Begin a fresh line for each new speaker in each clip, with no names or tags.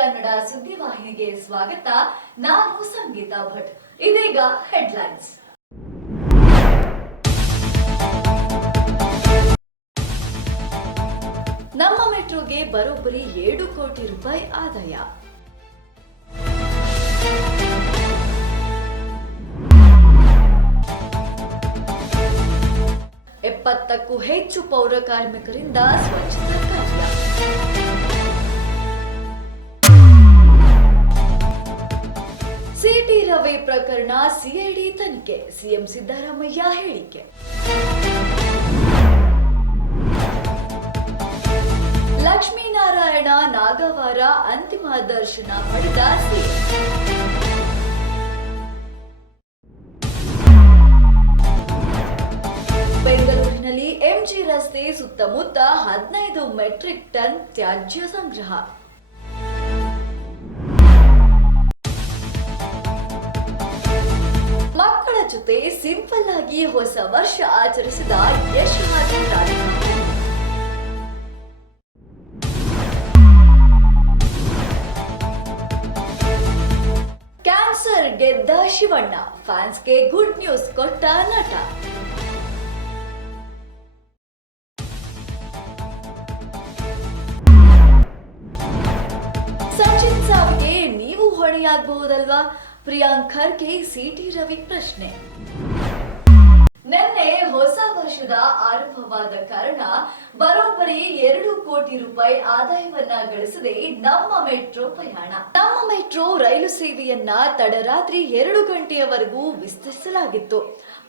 ಕನ್ನಡ ಸುದ್ದಿವಾಹಿನಿಗೆ ಸ್ವಾಗತ. ನಾನು ಸಂಗೀತಾ ಭಟ್. ಇದೀಗ ಹೆಡ್ಲೈನ್ಸ್. ನಮ್ಮ ಮೆಟ್ರೋಗೆ ಬರೋಬ್ಬರಿ ಏಳು ಕೋಟಿ ರೂಪಾಯಿ ಆದಾಯ. ಎಪ್ಪತ್ತಕ್ಕೂ ಹೆಚ್ಚು ಪೌರ ಕಾರ್ಮಿಕರಿಂದ ಸ್ವಚ್ಛತಾ ಕಾರ್ಯ. ಸಿಟಿ ರವಿ ಪ್ರಕರಣ ಸಿಐಡಿ ತನಿಖೆ. ಸಿಎಂ ಸಿದ್ದರಾಮಯ್ಯ ಹೇಳಿಕೆ. ಲಕ್ಷ್ಮೀನಾರಾಯಣ ನಾಗವಾರ ಅಂತಿಮ ದರ್ಶನ ಪಡೆದ ಬೆಂಗಳೂರಿನಲ್ಲಿ ಎಂಜಿ ರಸ್ತೆ ಸುತ್ತಮುತ್ತ ಹದಿನೈದು ಮೆಟ್ರಿಕ್ ಟನ್ ತ್ಯಾಜ್ಯ ಸಂಗ್ರಹ. ಜೊತೆ ಸಿಂಪಲ್ ಆಗಿ ಹೊಸ ವರ್ಷ ಆಚರಿಸಿದ ಯಶ್ ಕ್ಯಾನ್ಸರ್ ಗೆದ್ದ ಶಿವಣ್ಣ, ಫ್ಯಾನ್ಸ್ಗೆ ಗುಡ್ ನ್ಯೂಸ್ ಕೊಟ್ಟ ನಟ. ಸಚಿನ್ ಸಾವಿಗೆ ನೀವು ಹೊಣೆಯಾಗಬಹುದಲ್ವಾ? ಪ್ರಿಯಾಂಕ್ ಖರ್ಗೆ, ಸಿಟಿ ರವಿ ಪ್ರಶ್ನೆ. ನಿನ್ನೆ ಹೊಸ ವರ್ಷದ ಆರಂಭವಾದ ಕಾರಣ ಬರೋಬ್ಬರಿ ಎರಡು ಕೋಟಿ ರೂಪಾಯಿ ಆದಾಯವನ್ನ ಗಳಿಸದೆ ನಮ್ಮ ಮೆಟ್ರೋ ಪ್ರಯಾಣ. ನಮ್ಮ ಮೆಟ್ರೋ ರೈಲು ಸೇವೆಯನ್ನ ತಡರಾತ್ರಿ ಎರಡು ಗಂಟೆಯವರೆಗೂ ವಿಸ್ತರಿಸಲಾಗಿತ್ತು.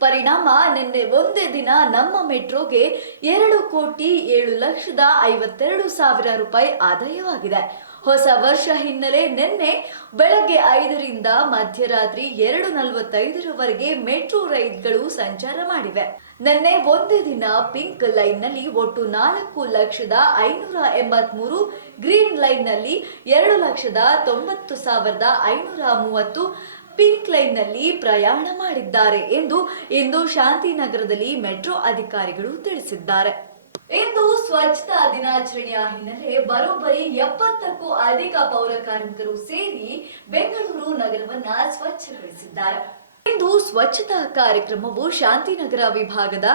ಪರಿಣಾಮ ನಿನ್ನೆ ಒಂದೇ ದಿನ ನಮ್ಮ ಮೆಟ್ರೋಗೆ ಎರಡು ಕೋಟಿ ಏಳು ಲಕ್ಷದ ಐವತ್ತೆರಡು ಸಾವಿರ ರೂಪಾಯಿ ಆದಾಯವಾಗಿದೆ. ಹೊಸ ವರ್ಷ ಹಿನ್ನೆಲೆ ನಿನ್ನೆ ಬೆಳಗ್ಗೆ ಐದರಿಂದ ಮಧ್ಯರಾತ್ರಿ ಎರಡು ನಲವತ್ತೈದರವರೆಗೆ ಮೆಟ್ರೋ ರೈಲ್ಗಳು ಸಂಚಾರ ಮಾಡಿವೆ. ನಿನ್ನೆ ಒಂದೇ ದಿನ ಪಿಂಕ್ ಲೈನ್ನಲ್ಲಿ ಒಟ್ಟು ನಾಲ್ಕು ಲಕ್ಷದ ಐನೂರ ಎಂಬತ್ಮೂರು ಗ್ರೀನ್ ಲೈನ್ನಲ್ಲಿ ಎರಡು ಲಕ್ಷದ ತೊಂಬತ್ತು ಸಾವಿರದ ಐನೂರ ಮೂವತ್ತು ಪಿಂಕ್ ಲೈನ್ನಲ್ಲಿ ಪ್ರಯಾಣ ಮಾಡಿದ್ದಾರೆ ಎಂದು ಇಂದು ಶಾಂತಿನಗರದಲ್ಲಿ ಮೆಟ್ರೋ ಅಧಿಕಾರಿಗಳು ತಿಳಿಸಿದ್ದಾರೆ. ಇಂದು ಸ್ವಚ್ಛತಾ ದಿನಾಚರಣೆಯ ಹಿನ್ನೆಲೆ ಬರೋಬ್ಬರಿ ಎಪ್ಪತ್ತಕ್ಕೂ ಅಧಿಕ ಪೌರ ಕಾರ್ಮಿಕರು ಸೇರಿ ಬೆಂಗಳೂರು ನಗರವನ್ನ ಸ್ವಚ್ಛಗೊಳಿಸಿದ್ದಾರೆ. ಇಂದು ಸ್ವಚ್ಛತಾ ಕಾರ್ಯಕ್ರಮವು ಶಾಂತಿನಗರ ವಿಭಾಗದ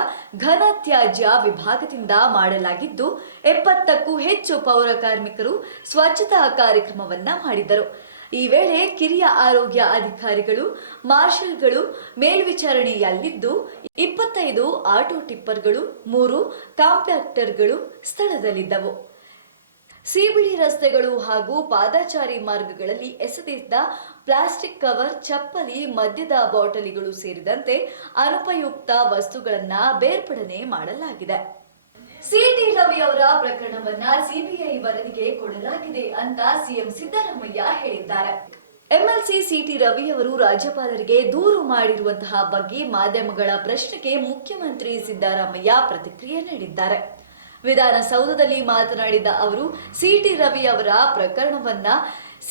ಘನ ತ್ಯಾಜ್ಯ ವಿಭಾಗದಿಂದ ಮಾಡಲಾಗಿದ್ದು, ಎಪ್ಪತ್ತಕ್ಕೂ ಹೆಚ್ಚು ಪೌರ ಕಾರ್ಮಿಕರು ಸ್ವಚ್ಛತಾ ಕಾರ್ಯಕ್ರಮವನ್ನ ಮಾಡಿದರು. ಈ ವೇಳೆ ಕಿರಿಯ ಆರೋಗ್ಯ ಅಧಿಕಾರಿಗಳು, ಮಾರ್ಷಲ್ಗಳು ಮೇಲ್ವಿಚಾರಣೆಯಲ್ಲಿದ್ದು, ಇಪ್ಪತ್ತೈದು ಆಟೋ ಟಿಪ್ಪರ್ಗಳು, ಮೂರು ಕಾಂಪ್ಯಾಕ್ಟರ್ಗಳು ಸ್ಥಳದಲ್ಲಿದ್ದವು. ಸಿಬಿಡಿ ರಸ್ತೆಗಳು ಹಾಗೂ ಪಾದಾಚಾರಿ ಮಾರ್ಗಗಳಲ್ಲಿ ಎಸೆದಿದ್ದ ಪ್ಲಾಸ್ಟಿಕ್ ಕವರ್, ಚಪ್ಪಲಿ, ಮದ್ಯದ ಬಾಟಲಿಗಳು ಸೇರಿದಂತೆ ಅನುಪಯುಕ್ತ ವಸ್ತುಗಳನ್ನು ಬೇರ್ಪಡನೆ ಮಾಡಲಾಗಿದೆ. ಸಿಟಿ ರವಿ ಅವರ ಪ್ರಕರಣವನ್ನ ಸಿಬಿಐ ವರದಿಗೆ ಕೊಡಲಾಗಿದೆ ಅಂತ ಸಿಎಂ ಸಿದ್ದರಾಮಯ್ಯ ಹೇಳಿದ್ದಾರೆ. ಎಂಎಲ್ಸಿ ಸಿಟಿ ರವಿ ಅವರು ರಾಜ್ಯಪಾಲರಿಗೆ ದೂರು ಮಾಡಿರುವಂತಹ ಬಗ್ಗೆ ಮಾಧ್ಯಮಗಳ ಪ್ರಶ್ನೆಗೆ ಮುಖ್ಯಮಂತ್ರಿ ಸಿದ್ದರಾಮಯ್ಯ ಪ್ರತಿಕ್ರಿಯೆ ನೀಡಿದ್ದಾರೆ. ವಿಧಾನಸೌಧದಲ್ಲಿ ಮಾತನಾಡಿದ ಅವರು, ಸಿಟಿ ರವಿ ಅವರ ಪ್ರಕರಣವನ್ನ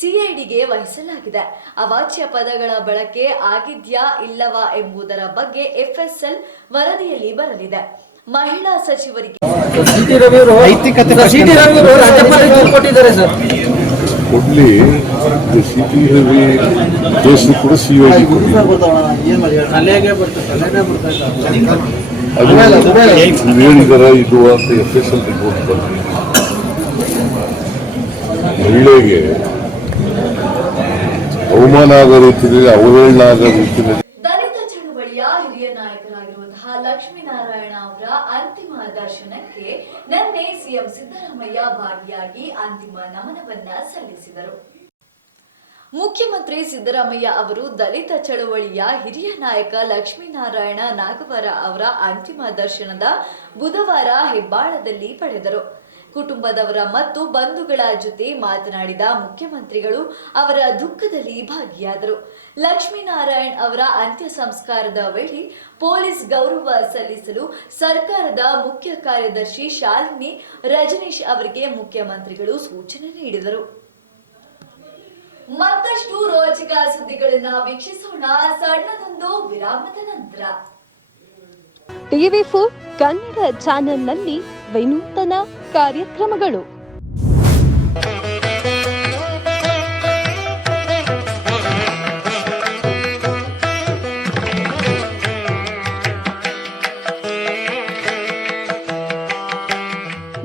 ಸಿಐಡಿಗೆ ವಹಿಸಲಾಗಿದೆ. ಅವಾಚ್ಯ ಪದಗಳ ಬಳಕೆ ಆಗಿದ್ಯಾ ಇಲ್ಲವಾ ಎಂಬುದರ ಬಗ್ಗೆ ಎಫ್ಎಸ್ಎಲ್ ವರದಿಯಲ್ಲಿ ಬರಲಿದೆ. ಮಹಿಳಾ ಸಚಿವರಿಗೆ
ಸಿಟಿ ರವಿ ಅವರು ಸಿಟಿ ರವಿ ಅವರು ರಾಜ್ಯಪಾಲರಿಗೆ ದೂರು ಕೊಟ್ಟಿದ್ದಾರೆ. ಸರ್.
ಕೊಡ್ಲಿ ಸಿಟಿ ರವಿ ಕೇಸ್ ಕೂಡ ಸಿಒಡಿ
ತಲೆಗೆ ಬರ್ತದೆ ತಲೆಗೆ ಬರ್ತದೆ
ಅದು ನೀವು ಹೇಳಿದಾರ ಇದು ಅಂತ ಎಫ್ ಎಸ್ ಎಲ್ ರಿಪೋರ್ಟ್ ಬಂದ್ರೆ ಮಹಿಳೆಗೆ ಅವಮಾನ ಆಗೋ ರೀತಿಯಲ್ಲಿ ಅವಹೇಳನ ಆಗೋ ರೀತಿಯಲ್ಲಿ
ದಲಿತ ಚಳವಳಿಯ ಹಿರಿಯ ನಾಯಕರಾಗಿರುವಂತಹ ಲಕ್ಷ್ಮೀನಾರಾಯಣ ಅವರ ಅಂತಿಮ ದರ್ಶನಕ್ಕೆ ನಿನ್ನೆ ಸಿಎಂ ಸಿದ್ದರಾಮಯ್ಯ ಭಾಗಿಯಾಗಿ ಅಂತಿಮ ನಮನವನ್ನ ಸಲ್ಲಿಸಿದರು. ಮುಖ್ಯಮಂತ್ರಿ ಸಿದ್ದರಾಮಯ್ಯ ಅವರು ದಲಿತ ಚಳವಳಿಯ ಹಿರಿಯ ನಾಯಕ ಲಕ್ಷ್ಮೀನಾರಾಯಣ ನಾಗವರ ಅವರ ಅಂತಿಮ ದರ್ಶನದ ಬುಧವಾರ ಹೆಬ್ಬಾಳದಲ್ಲಿ ಪಡೆದರು. ಕುಟುಂಬದವರ ಮತ್ತು ಬಂಧುಗಳ ಜೊತೆ ಮಾತನಾಡಿದ ಮುಖ್ಯಮಂತ್ರಿಗಳು ಅವರ ದುಃಖದಲ್ಲಿ ಭಾಗಿಯಾದರು. ಲಕ್ಷ್ಮೀನಾರಾಯಣ್ ಅವರ ಅಂತ್ಯ ಸಂಸ್ಕಾರದ ವೇಳೆ ಪೊಲೀಸ್ ಗೌರವ ಸಲ್ಲಿಸಲು ಸರ್ಕಾರದ ಮುಖ್ಯ ಕಾರ್ಯದರ್ಶಿ ಶಾಲಿನಿ ರಜನೀಶ್ ಅವರಿಗೆ ಮುಖ್ಯಮಂತ್ರಿಗಳು ಸೂಚನೆ ನೀಡಿದರು. ಮತ್ತಷ್ಟು ರೋಚಕ ಸುದ್ದಿಗಳನ್ನ ವೀಕ್ಷಿಸೋಣ. ಸಣ್ಣದೊಂದು ವಿರಾಮದ ನಂತರ.
ಟಿವಿ ಫೋರ್ ಕನ್ನಡ ಚಾನೆಲ್ನಲ್ಲಿ ವಿನೂತನ ಕಾರ್ಯಕ್ರಮಗಳು.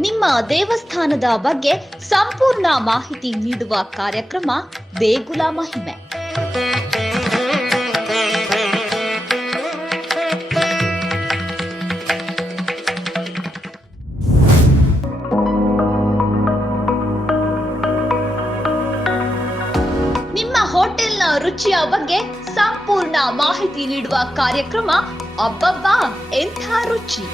ನಿಮ್ಮ ದೇವಸ್ಥಾನದ ಬಗ್ಗೆ ಸಂಪೂರ್ಣ ಮಾಹಿತಿ ನೀಡುವ ಕಾರ್ಯಕ್ರಮ ದೇಗುಲ ಮಹಿಮೆ. ಮಾಹಿತಿ ನೀಡುವ ಕಾರ್ಯಕ್ರಮ ಅಬ್ಬಬ್ಬಾ, ಎಂಥ ರುಚಿ.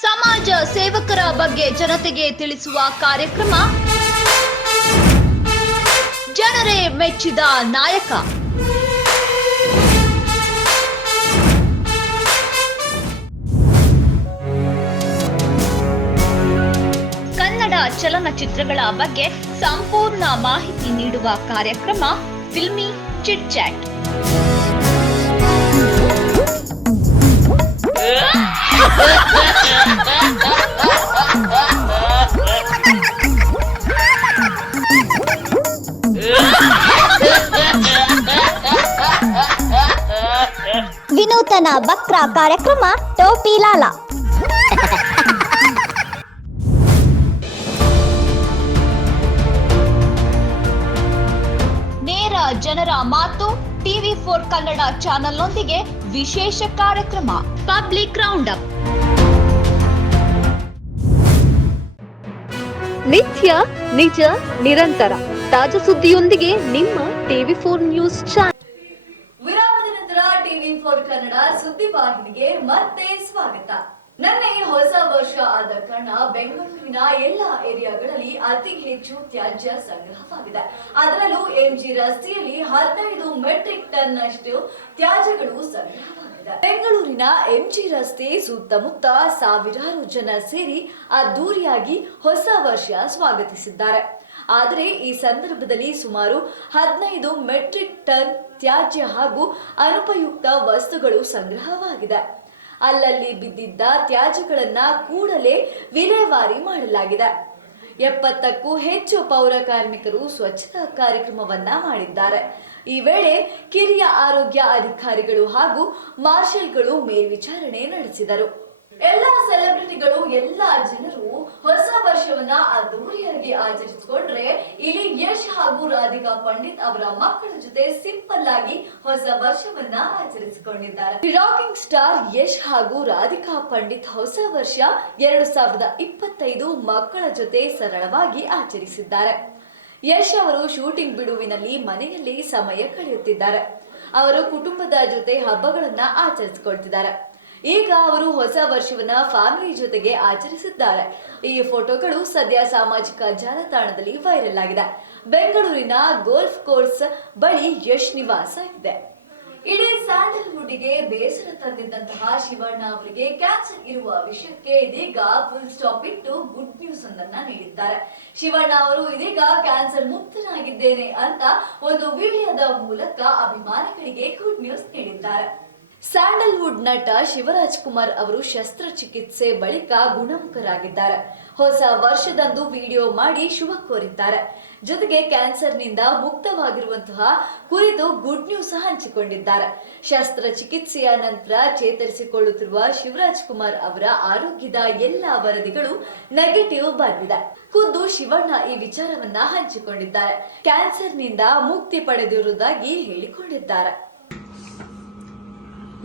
ಸಮಾಜ ಸೇವಕರ ಬಗ್ಗೆ ಜನತೆಗೆ ತಿಳಿಸುವ ಕಾರ್ಯಕ್ರಮ. ಜನರೇ ಮೆಚ್ಚಿದ ನಾಯಕ. ಚಲನಚಿತ್ರಗಳ ಬಗ್ಗೆ ಸಂಪೂರ್ಣ ಮಾಹಿತಿ ನೀಡುವ ಕಾರ್ಯಕ್ರಮ ಫಿಲ್ಮಿ ಚಿಟ್ ಚಾಟ್.
ವಿನೂತನ ಬಕ್ರ ಕಾರ್ಯಕ್ರಮ ಟೋಪಿ ಲಾಲ.
ಜನರ ಮಾತು ಟಿವಿ ಫೋರ್ ಕನ್ನಡ ಚಾನೆಲ್ನೊಂದಿಗೆ ವಿಶೇಷ ಕಾರ್ಯಕ್ರಮ. ಪಬ್ಲಿಕ್ ರೌಂಡ್ ಅಪ್
ನಿತ್ಯ, ನಿಜ, ನಿರಂತರ. ತಾಜಾ ಸುದ್ದಿಯೊಂದಿಗೆ ನಿಮ್ಮ ಟಿವಿ ಫೋರ್ ನ್ಯೂಸ್ ಚಾನೆಲ್
ವಿರಾಮದ ನಂತರ ಟಿವಿ ಫೋರ್ ಕನ್ನಡ ಸುದ್ದಿ ವಾಹಿನಿಗೆ ಮತ್ತೆ ಸ್ವಾಗತ. ನನ್ನ ಈ ಹೊಸ ವರ್ಷ ಆದ ಕಾರಣ ಬೆಂಗಳೂರಿನ ಎಲ್ಲಾ ಏರಿಯಾಗಳಲ್ಲಿ ಅತಿ ಹೆಚ್ಚು ತ್ಯಾಜ್ಯ ಸಂಗ್ರಹವಾಗಿದೆ. ಅದರಲ್ಲೂ ಎಂಜಿ ರಸ್ತೆಯಲ್ಲಿ ಹದಿನೈದು ಮೆಟ್ರಿಕ್ ಟನ್ ಅಷ್ಟು ತ್ಯಾಜ್ಯಗಳು ಸಂಗ್ರಹವಾಗಿದೆ. ಬೆಂಗಳೂರಿನ ಎಂಜಿ ರಸ್ತೆ ಸುತ್ತಮುತ್ತ ಸಾವಿರಾರು ಜನ ಸೇರಿ ಅದ್ದೂರಿಯಾಗಿ ಹೊಸ ವರ್ಷ ಸ್ವಾಗತಿಸಿದ್ದಾರೆ. ಆದರೆ ಈ ಸಂದರ್ಭದಲ್ಲಿ ಸುಮಾರು ಹದಿನೈದು ಮೆಟ್ರಿಕ್ ಟನ್ ತ್ಯಾಜ್ಯ ಹಾಗೂ ಅನುಪಯುಕ್ತ ವಸ್ತುಗಳು ಸಂಗ್ರಹವಾಗಿದೆ. ಅಲ್ಲಲ್ಲಿ ಬಿದ್ದಿದ್ದ ತ್ಯಾಜ್ಯಗಳನ್ನ ಕೂಡಲೇ ವಿಲೇವಾರಿ ಮಾಡಲಾಗಿದೆ. ಎಪ್ಪತ್ತಕ್ಕೂ ಹೆಚ್ಚು ಪೌರ ಕಾರ್ಮಿಕರು ಸ್ವಚ್ಛತಾ ಕಾರ್ಯಕ್ರಮವನ್ನ ಮಾಡಿದ್ದಾರೆ. ಈ ವೇಳೆ ಕಿರಿಯ ಆರೋಗ್ಯ ಅಧಿಕಾರಿಗಳು ಹಾಗೂ ಮಾರ್ಷಲ್ಗಳು ಮೇಲ್ವಿಚಾರಣೆ ನಡೆಸಿದರು. ಎಲ್ಲಾ ಸೆಲೆಬ್ರಿಟಿಗಳು ಎಲ್ಲಾ ಜನರು ಹೊಸ ವರ್ಷವನ್ನ ಅದ್ದೂರಿಯಾಗಿ ಆಚರಿಸಿಕೊಂಡ್ರೆ ಇಲ್ಲಿ ಯಶ್ ಹಾಗೂ ರಾಧಿಕಾ ಪಂಡಿತ್ ಅವರ ಮಕ್ಕಳ ಜೊತೆ ಸಿಂಪಲ್ ಆಗಿ ಹೊಸ ವರ್ಷವನ್ನ ಆಚರಿಸಿಕೊಂಡಿದ್ದಾರೆ. ರಾಕಿಂಗ್ ಸ್ಟಾರ್ ಯಶ್ ಹಾಗೂ ರಾಧಿಕಾ ಪಂಡಿತ್ ಹೊಸ ವರ್ಷ ಎರಡು ಸಾವಿರದ ಇಪ್ಪತ್ತೈದು ಮಕ್ಕಳ ಜೊತೆ ಸರಳವಾಗಿ ಆಚರಿಸಿದ್ದಾರೆ. ಯಶ್ ಅವರು ಶೂಟಿಂಗ್ ಬಿಡುವಿನಲ್ಲಿ ಮನೆಯಲ್ಲಿ ಸಮಯ ಕಳೆಯುತ್ತಿದ್ದಾರೆ. ಅವರು ಕುಟುಂಬದ ಜೊತೆ ಹಬ್ಬಗಳನ್ನ ಆಚರಿಸಿಕೊಳ್ತಿದ್ದಾರೆ. ಈಗ ಅವರು ಹೊಸ ವರ್ಷವನ್ನ ಫ್ಯಾಮಿಲಿ ಜೊತೆಗೆ ಆಚರಿಸಿದ್ದಾರೆ. ಈ ಫೋಟೋಗಳು ಸದ್ಯ ಸಾಮಾಜಿಕ ಜಾಲತಾಣದಲ್ಲಿ ವೈರಲ್ ಆಗಿದೆ. ಬೆಂಗಳೂರಿನ ಗೋಲ್ಫ್ ಕೋರ್ಸ್ ಬಳಿ ಯಶ್ ನಿವಾಸ ಇದೆ. ಇಡೀ ಸ್ಯಾಂಡಲ್ವುಡ್ಗೆ ಬೇಸರ ತಂದಿದ್ದಂತಹ ಶಿವಣ್ಣ ಅವರಿಗೆ ಕ್ಯಾನ್ಸರ್ ಇರುವ ವಿಷಯಕ್ಕೆ ಇದೀಗ ಫುಲ್ ಸ್ಟಾಪ್ ಇಟ್ಟು ಗುಡ್ ನ್ಯೂಸ್ ಒಂದನ್ನ ನೀಡಿದ್ದಾರೆ. ಶಿವಣ್ಣ ಅವರು ಇದೀಗ ಕ್ಯಾನ್ಸರ್ ಮುಕ್ತನಾಗಿದ್ದೇನೆ ಅಂತ ಒಂದು ವಿಡಿಯೋದ ಮೂಲಕ ಅಭಿಮಾನಿಗಳಿಗೆ ಗುಡ್ ನ್ಯೂಸ್ ನೀಡಿದ್ದಾರೆ. ಸ್ಯಾಂಡಲ್ವುಡ್ ನಟ ಶಿವರಾಜ್ ಕುಮಾರ್ ಅವರು ಶಸ್ತ್ರಚಿಕಿತ್ಸೆ ಬಳಿಕ ಗುಣಮುಖರಾಗಿದ್ದಾರೆ. ಹೊಸ ವರ್ಷದಂದು ವಿಡಿಯೋ ಮಾಡಿ ಶುಭ ಕೋರಿದ್ದಾರೆ. ಜೊತೆಗೆ ಕ್ಯಾನ್ಸರ್ನಿಂದ ಮುಕ್ತವಾಗಿರುವಂತಹ ಕುರಿತು ಗುಡ್ ನ್ಯೂಸ್ ಹಂಚಿಕೊಂಡಿದ್ದಾರೆ. ಶಸ್ತ್ರಚಿಕಿತ್ಸೆಯ ನಂತರ ಚೇತರಿಸಿಕೊಳ್ಳುತ್ತಿರುವ ಶಿವರಾಜ್ ಕುಮಾರ್ ಅವರ ಆರೋಗ್ಯದ ಎಲ್ಲಾ ವರದಿಗಳು ನೆಗೆಟಿವ್ ಬಂದಿದೆ. ಖುದ್ದು ಶಿವಣ್ಣ ಈ ವಿಚಾರವನ್ನ ಹಂಚಿಕೊಂಡಿದ್ದಾರೆ. ಕ್ಯಾನ್ಸರ್ನಿಂದ ಮುಕ್ತಿ ಪಡೆದಿರುವುದಾಗಿ ಹೇಳಿಕೊಂಡಿದ್ದಾರೆ.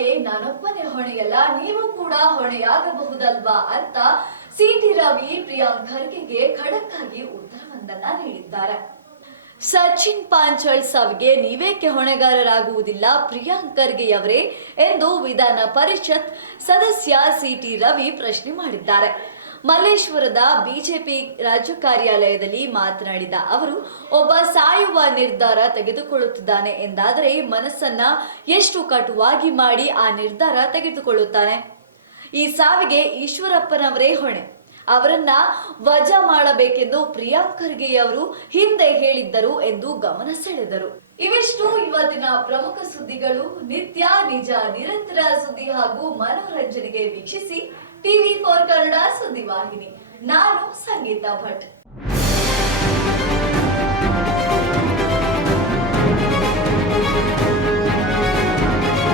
ಸಾವಿಗೆ ನಾನೊಬ್ಬನೇ ಹೊಣೆಯಲ್ಲ, ನೀವು ಕೂಡ ಹೊಣೆಯಾಗಬಹುದಲ್ವಾ ಅಂತ ಸಿಟಿ ರವಿ ಪ್ರಿಯಾಂಕ್ ಖರ್ಗೆಗೆ ಖಡಕ್ ಆಗಿ ಉತ್ತರವೊಂದನ್ನ ನೀಡಿದ್ದಾರೆ. ಸಚಿನ್ ಪಾಂಚಾಳ್ ಸಾವಿಗೆ ನೀವೇಕೆ ಹೊಣೆಗಾರರಾಗುವುದಿಲ್ಲ ಪ್ರಿಯಾಂಕ್ ಖರ್ಗೆಯವರೇ ಎಂದು ವಿಧಾನ ಪರಿಷತ್ ಸದಸ್ಯ ಸಿಟಿ ರವಿ ಪ್ರಶ್ನೆ ಮಾಡಿದ್ದಾರೆ. ಮಲ್ಲೇಶ್ವರದ ಬಿಜೆಪಿ ರಾಜ್ಯ ಕಾರ್ಯಾಲಯದಲ್ಲಿ ಮಾತನಾಡಿದ ಅವರು, ಒಬ್ಬ ಸಾಯುವ ನಿರ್ಧಾರ ತೆಗೆದುಕೊಳ್ಳುತ್ತಿದ್ದಾನೆ ಎಂದಾದರೆ ಮನಸ್ಸನ್ನ ಎಷ್ಟು ಕಟುವಾಗಿ ಮಾಡಿ ಆ ನಿರ್ಧಾರ ತೆಗೆದುಕೊಳ್ಳುತ್ತಾನೆ? ಈ ಸಾವಿಗೆ ಈಶ್ವರಪ್ಪನವರೇ ಹೊಣೆ. ಅವರನ್ನ ವಜಾ ಮಾಡಬೇಕೆಂದು ಪ್ರಿಯಾಂಕ್ ಖರ್ಗೆಯವರು ಹಿಂದೆ ಹೇಳಿದ್ದರು ಎಂದು ಗಮನ ಸೆಳೆದರು. ಇವಿಷ್ಟು ಇವತ್ತಿನ ಪ್ರಮುಖ ಸುದ್ದಿಗಳು. ನಿತ್ಯ ನಿಜ, ನಿರಂತರ ಸುದ್ದಿ ಹಾಗೂ ಮನೋರಂಜನೆಗೆ ವೀಕ್ಷಿಸಿ ಟಿವಿ ಫೋರ್ ಕನ್ನಡ ಸುದ್ದಿವಾಹಿನಿ. ನಾನು ಸಂಗೀತ ಭಟ್.